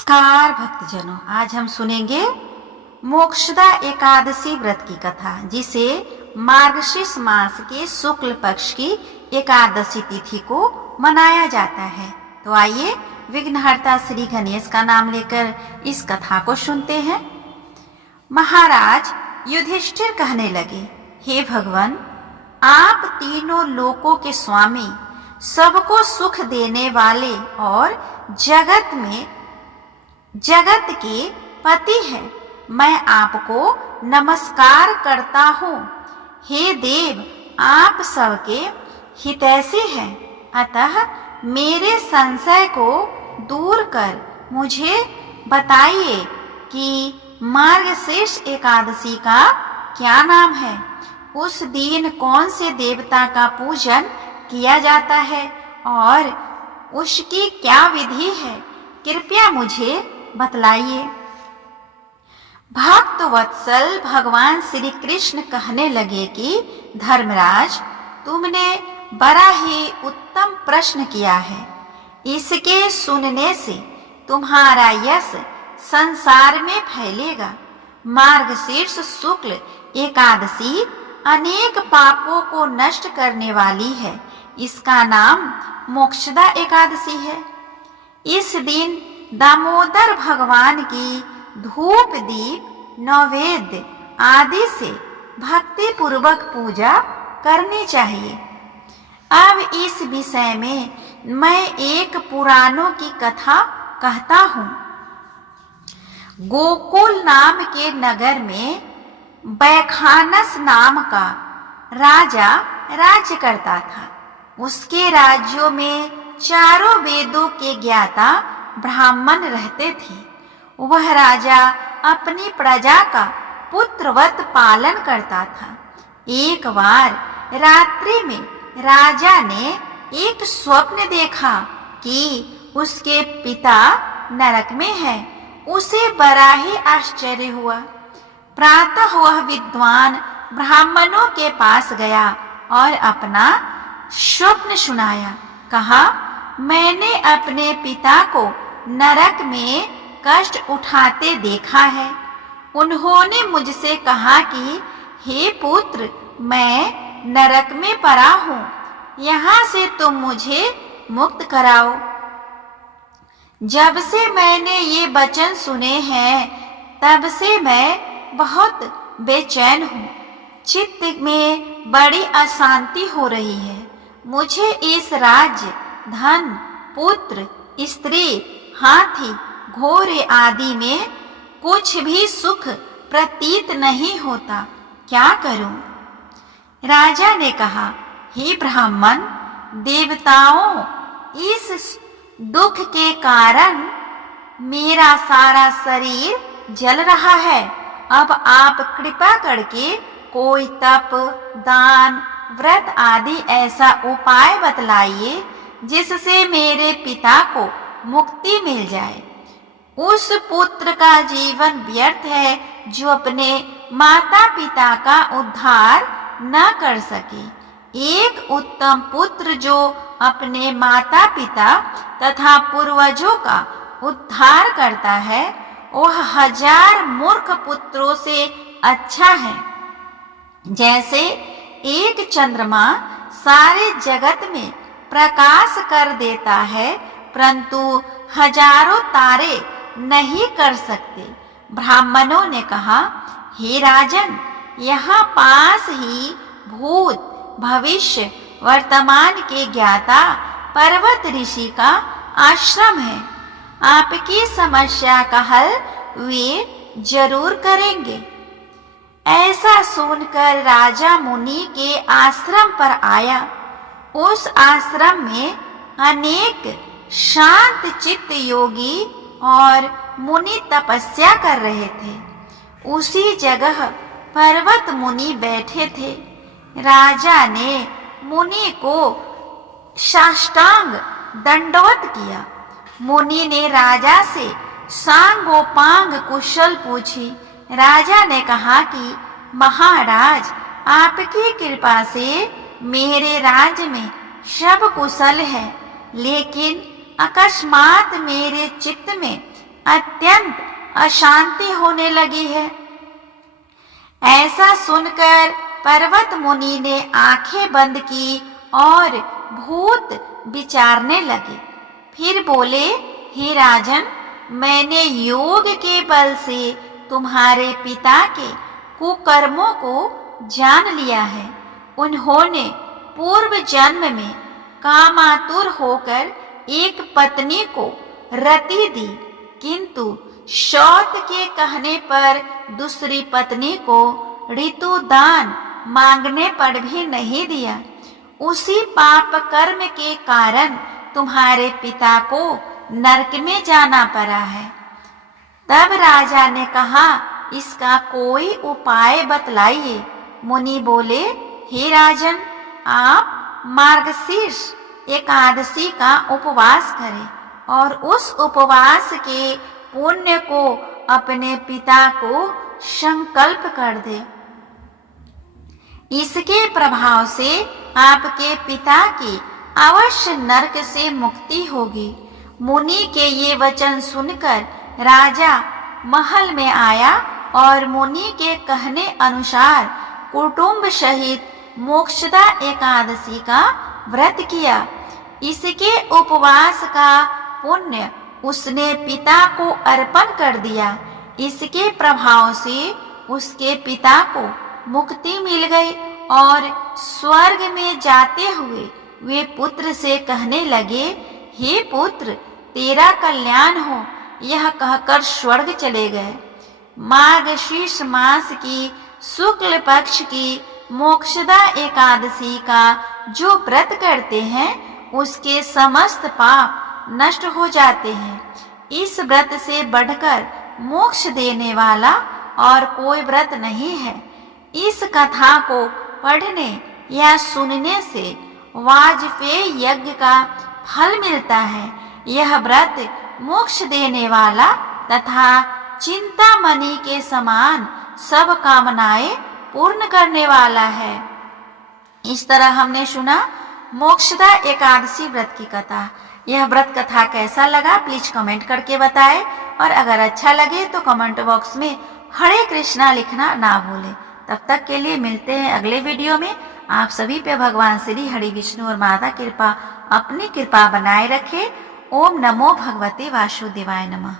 नमस्कार भक्तजनों, आज हम सुनेंगे मोक्षदा एकादशी व्रत की कथा, जिसे मार्गशीर्ष मास के शुक्ल पक्ष की एकादशी तिथि को मनाया जाता है। तो आइए विघ्नहर्ता श्री गणेश का नाम लेकर इस कथा को सुनते हैं। महाराज युधिष्ठिर कहने लगे, हे भगवान, आप तीनों लोकों के स्वामी, सबको सुख देने वाले और जगत के पति हैं। मैं आपको नमस्कार करता हूँ। हे देव, आप सबके हितैषी हैं, अतः मेरे संशय को दूर कर मुझे बताइए कि मार्गशीर्ष एकादशी का क्या नाम है। उस दिन कौन से देवता का पूजन किया जाता है और उसकी क्या विधि है, कृपया मुझे बतलाइए। भक्त वत्सल भगवान श्री कृष्ण कहने लगे कि धर्मराज, तुमने बड़ा ही उत्तम प्रश्न किया है। इसके सुनने से तुम्हारा यश संसार में फैलेगा। मार्गशीर्ष शुक्ल एकादशी अनेक पापों को नष्ट करने वाली है। इसका नाम मोक्षदा एकादशी है। इस दिन दामोदर भगवान की धूप दीप नैवेद्य आदि से भक्ति पूर्वक पूजा करनी चाहिए। अब इस विषय में मैं एक पुराणों की कथा कहता हूँ। गोकुल नाम के नगर में बैखानस नाम का राजा राज्य करता था। उसके राज्यों में चारों वेदों के ज्ञाता ब्राह्मण रहते थे। वह राजा अपनी प्रजा का पुत्रवत पालन करता था। एक बार रात्रि में राजा ने एक स्वप्न देखा कि उसके पिता नरक में हैं। उसे बड़ा ही आश्चर्य हुआ। प्रातः वह विद्वान ब्राह्मणों के पास गया और अपना स्वप्न सुनाया। कहा, मैंने अपने पिता को नरक में कष्ट उठाते देखा है। उन्होंने मुझसे कहा कि हे पुत्र, मैं नरक में पड़ा हूँ, यहाँ से तुम मुझे मुक्त कराओ। जब से मैंने ये वचन सुने हैं, तब से मैं बहुत बेचैन हूँ। चित्त में बड़ी अशांति हो रही है। मुझे इस राज्य, धन, पुत्र, स्त्री, हाथी, घोड़े आदि में कुछ भी सुख प्रतीत नहीं होता। क्या करूं? राजा ने कहा, हे ब्राह्मण, देवताओं, इस दुख के कारण मेरा सारा शरीर जल रहा है। अब आप कृपा करके कोई तप, दान, व्रत आदि ऐसा उपाय बतलाइए जिससे मेरे पिता को मुक्ति मिल जाए। उस पुत्र का जीवन व्यर्थ है जो अपने माता पिता का उद्धार न कर सके। एक उत्तम पुत्र जो अपने माता पिता तथा पूर्वजों का उद्धार करता है, वह 1000 मूर्ख पुत्रों से अच्छा है। जैसे एक चंद्रमा सारे जगत में प्रकाश कर देता है, परंतु हजारों तारे नहीं कर सकते। ब्राह्मणों ने कहा, हे राजन, यहाँ पास ही भूत, भविष्य, वर्तमान के ज्ञाता पर्वत ऋषि का आश्रम है। आपकी समस्या का हल वे जरूर करेंगे। ऐसा सुनकर राजा मुनि के आश्रम पर आया। उस आश्रम में अनेक शांत चित्त योगी और मुनि तपस्या कर रहे थे। उसी जगह पर्वत मुनि बैठे थे। राजा ने मुनि को साष्टांग दंडवत किया। मुनि ने राजा से सांगोपांग कुशल पूछी। राजा ने कहा कि महाराज, आपकी कृपा से मेरे राज्य में सब कुशल है, लेकिन अकस्मात मेरे चित्त में अत्यंत अशांति होने लगी है। ऐसा सुनकर पर्वत मुनि ने आंखें बंद की और भूत विचारने लगे। फिर बोले, हे राजन, मैंने योग के बल से तुम्हारे पिता के कुकर्मों को जान लिया है। उन्होंने पूर्व जन्म में कामातुर होकर एक पत्नी को रति दी, किंतु शौत के कहने पर दूसरी पत्नी को ऋतुदान मांगने पर भी नहीं दिया। उसी पाप कर्म के कारण तुम्हारे पिता को नरक में जाना पड़ा है। तब राजा ने कहा, इसका कोई उपाय बतलाइए। मुनि बोले, हे राजन, आप मार्गशीर्ष एकादशी का उपवास करें और उस उपवास के पुण्य को अपने पिता को संकल्प कर दे। इसके प्रभाव से आपके पिता की अवश्य नरक से मुक्ति होगी। मुनि के ये वचन सुनकर राजा महल में आया और मुनि के कहने अनुसार कुटुंब सहित मोक्षदा एकादशी का व्रत किया। इसके उपवास का पुण्य उसने पिता को अर्पण कर दिया। इसके प्रभाव से उसके पिता को मुक्ति मिल गई और स्वर्ग में जाते हुए वे पुत्र से कहने लगे, हे पुत्र, तेरा कल्याण हो। यह कहकर स्वर्ग चले गए। मार्गशीर्ष मास की शुक्ल पक्ष की मोक्षदा एकादशी का जो व्रत करते हैं उसके समस्त पाप नष्ट हो जाते हैं। इस व्रत से बढ़कर मोक्ष देने वाला और कोई व्रत नहीं है। इस कथा को पढ़ने या सुनने से वाजपेयी यज्ञ का फल मिलता है। यह व्रत मोक्ष देने वाला तथा चिंतामणि के समान सब कामनाएं पूर्ण करने वाला है। इस तरह हमने सुना मोक्षदा एकादशी व्रत की कथा। यह व्रत कथा कैसा लगा प्लीज कमेंट करके बताएं और अगर अच्छा लगे तो कमेंट बॉक्स में हरे कृष्णा लिखना ना भूलें। तब तक के लिए मिलते हैं अगले वीडियो में। आप सभी पे भगवान श्री हरि विष्णु और माता कृपा अपनी कृपा बनाए रखे। ओम नमो भगवते वासुदेवाय नमः।